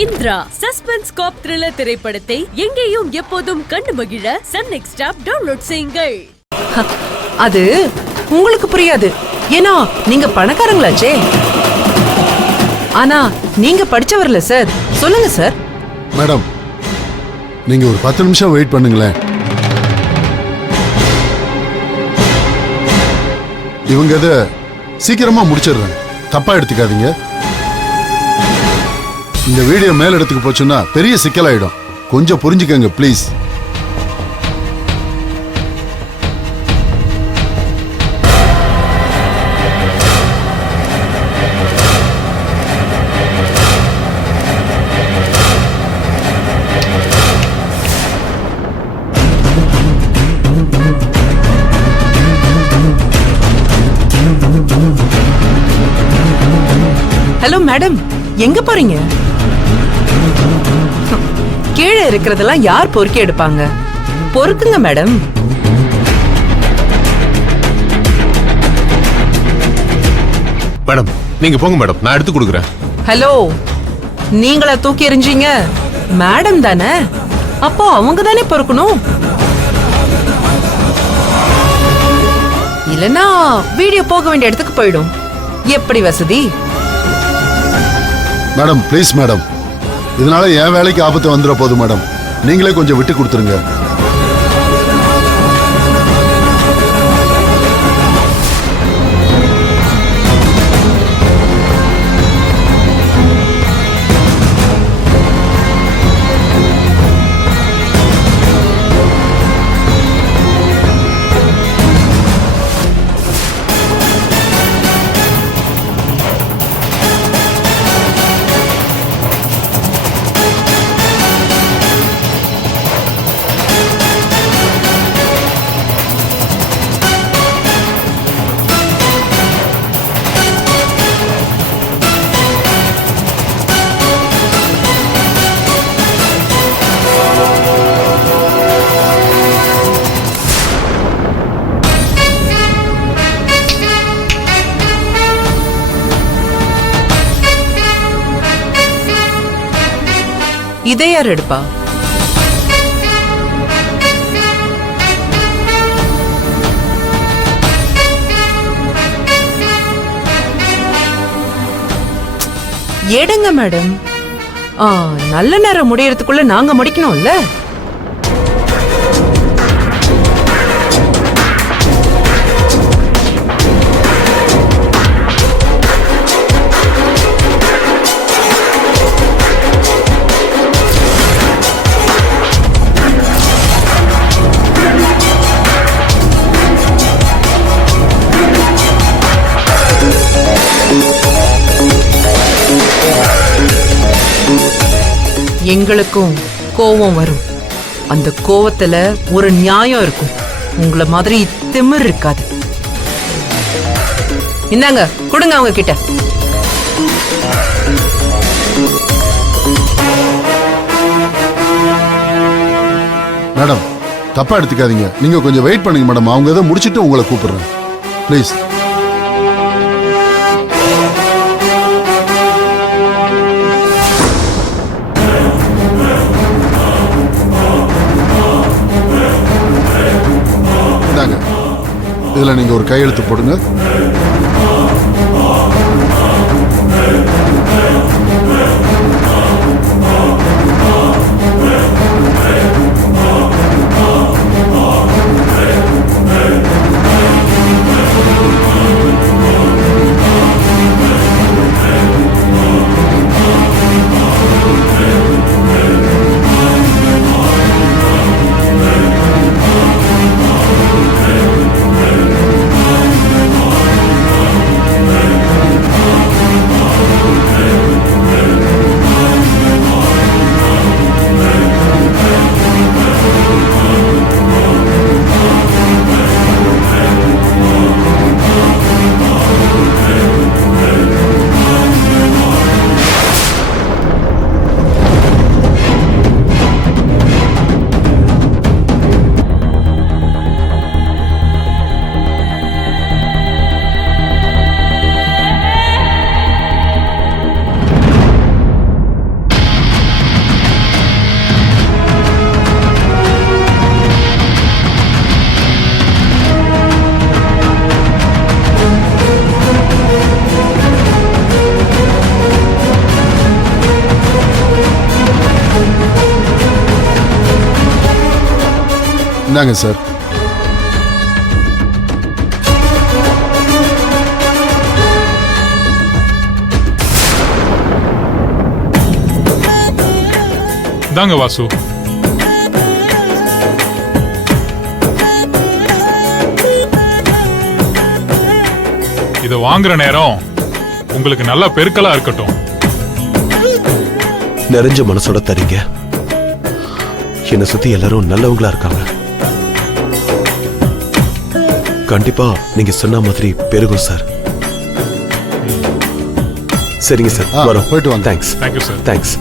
Indira suspense காப் thriller திரைப்படத்தை எங்கேயும் எப்போதும் கண்டு மகிழ சன் நெக்ஸ்ட் ஆப் டவுன்லோட் செய்யுங்கள். அது உங்களுக்கு புரியாது, ஏன்னா நீங்க பணக்காரங்களாச்சே. ஆனா நீங்க படிச்சவர்ல சார். சொல்லுங்க சார். மேடம், நீங்க ஒரு 10 நிமிஷம் வெயிட் பண்ணுங்களேன். இவங்க இதை சீக்கிரமா முடிச்சிடுறேன், தப்பா எடுத்துக்காதீங்க. இந்த வீடியோ மேல் இடத்துக்கு போச்சுன்னா பெரிய சிக்கலாயிடும், கொஞ்சம் புரிஞ்சுக்கங்க ப்ளீஸ். ஹலோ மேடம், எங்க போறீங்க? கீழே இருக்கிறதெல்லாம் யார் பொறுக்கி எடுப்பாங்க? பொறுக்குங்க மேடம். மேடம் நீங்க போங்க மேடம், நான் எடுத்து கொடுக்குறேன். ஹலோ, நீங்களா தூக்கி எறிஞ்சீங்க? மேடம் தானே, அப்போ அவங்க தானே பொறுக்கணும். இல்லனா வீடியோ போக வேண்டிய இடத்துக்கு போயிடும். எப்படி வசதி? மேடம் ப்ளீஸ் மேடம், இதனால என் வேலைக்கு ஆபத்து வந்துட போதும் மேடம், நீங்களே கொஞ்சம் விட்டு கொடுத்துருங்க. இதே யார் எடுப்பா? எடுங்க மேடம். நல்ல நேரம் முடியறதுக்குள்ள நாங்க முடிக்கணும்ல. எங்களுக்கும் கோவம் வரும். அந்த கோவத்துல ஒரு நியாயம் இருக்கும். உங்களை மாதிரி திமிர் இருக்காது. இந்தாங்க, கொடுங்க அவங்க கிட்ட. மேடம் தப்பா எடுத்துக்காதீங்க, நீங்க கொஞ்சம் வெயிட் பண்ணுங்க மேடம், அவங்க இதை முடிச்சிட்டு உங்களை கூப்பிடுறேன் ப்ளீஸ். இதுல நீங்க ஒரு கையெழுத்து போடுங்க. இந்தாங்க சார். தாங்க வாசு. இத வாங்குற நேரம் உங்களுக்கு நல்ல பெருக்கலா இருக்கட்டும். நிறைஞ்ச மனசோட தரீங்க. என்னை சுத்தி எல்லாரும் நல்லவங்களா இருக்காங்க. கண்டிப்பா நீங்க சொன்ன மாதிரி பெருகும் சார். சரிங்க சார், வரோம். போயிட்டு வாங்க. தேங்க்ஸ். Thank you sir. தேங்க்ஸ்.